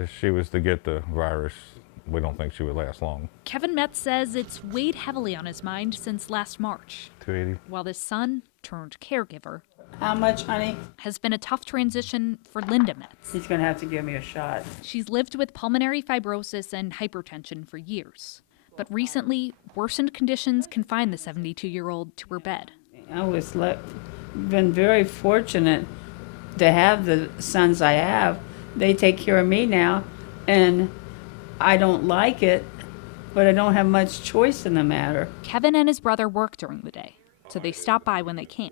If she was to get the virus, we don't think she would last long. Kevin Metz says it's weighed heavily on his mind since last March. 280. While this son, turned caregiver, How much, honey? has been a tough transition for Linda Metz. He's gonna have to give me a shot. She's lived with pulmonary fibrosis and hypertension for years. But recently, worsened conditions confined the 72-year-old to her bed. I was been very fortunate to have the sons I have. They take care of me now, and I don't like it, but I don't have much choice in the matter. Kevin and his brother work during the day, so they stop by when they can.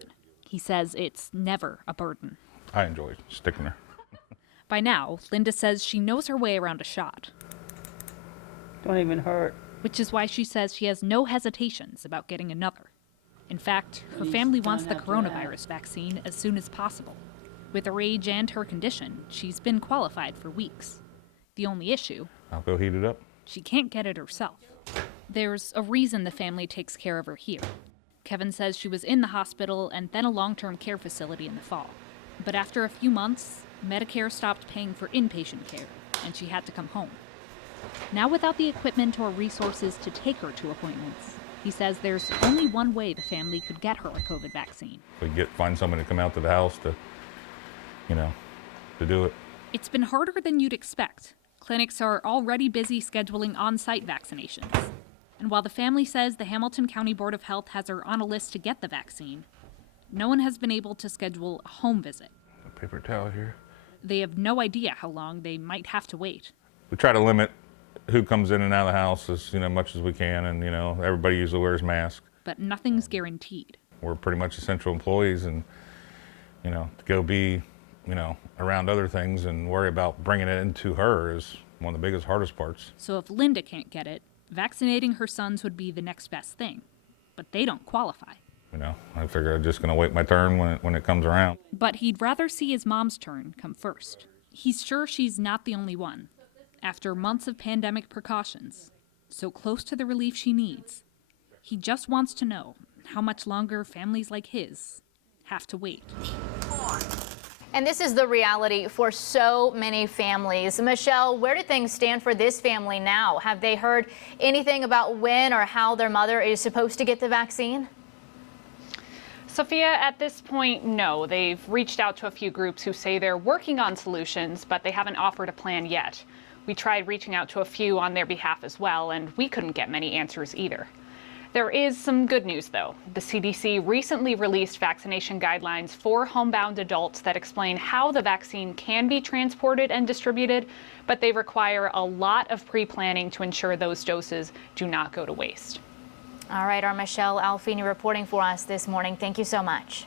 He says it's never a burden. I enjoy sticking there. By now, Linda says she knows her way around a shot, Don't even hurt. which is why she says she has no hesitations about getting another. In fact, her family wants the coronavirus vaccine as soon as possible. With her age and her condition, she's been qualified for weeks. The only issue, I'll go heat it up. she can't get it herself. There's a reason the family takes care of her here. Kevin says she was in the hospital and then a long-term care facility in the fall. But after a few months, Medicare stopped paying for inpatient care, and she had to come home. Now without the equipment or resources to take her to appointments, he says there's only one way the family could get her a COVID vaccine. We find someone to come out to the house to do it. It's been harder than you'd expect. Clinics are already busy scheduling on-site vaccinations. And while the family says the Hamilton County Board of Health has her on a list to get the vaccine, no one has been able to schedule a home visit. A paper towel here. They have no idea how long they might have to wait. We try to limit who comes in and out of the house as much as we can, and everybody usually wears masks. But nothing's guaranteed. We're pretty much essential employees, and to go be around other things and worry about bringing it into her is one of the biggest, hardest parts. So if Linda can't get it, vaccinating her sons would be the next best thing. But they don't qualify. I figure I'm just going to wait my turn when it comes around. But he'd rather see his mom's turn come first. He's sure she's not the only one. After months of pandemic precautions, so close to the relief she needs, he just wants to know how much longer families like his have to wait. And this is the reality for so many families. Michelle, where do things stand for this family now? Have they heard anything about when or how their mother is supposed to get the vaccine? Sophia, at this point, no. They've reached out to a few groups who say they're working on solutions, but they haven't offered a plan yet. We tried reaching out to a few on their behalf as well, and we couldn't get many answers either. There is some good news, though. The CDC recently released vaccination guidelines for homebound adults that explain how the vaccine can be transported and distributed, but they require a lot of pre-planning to ensure those doses do not go to waste. All right, our Michelle Alfini reporting for us this morning. Thank you so much.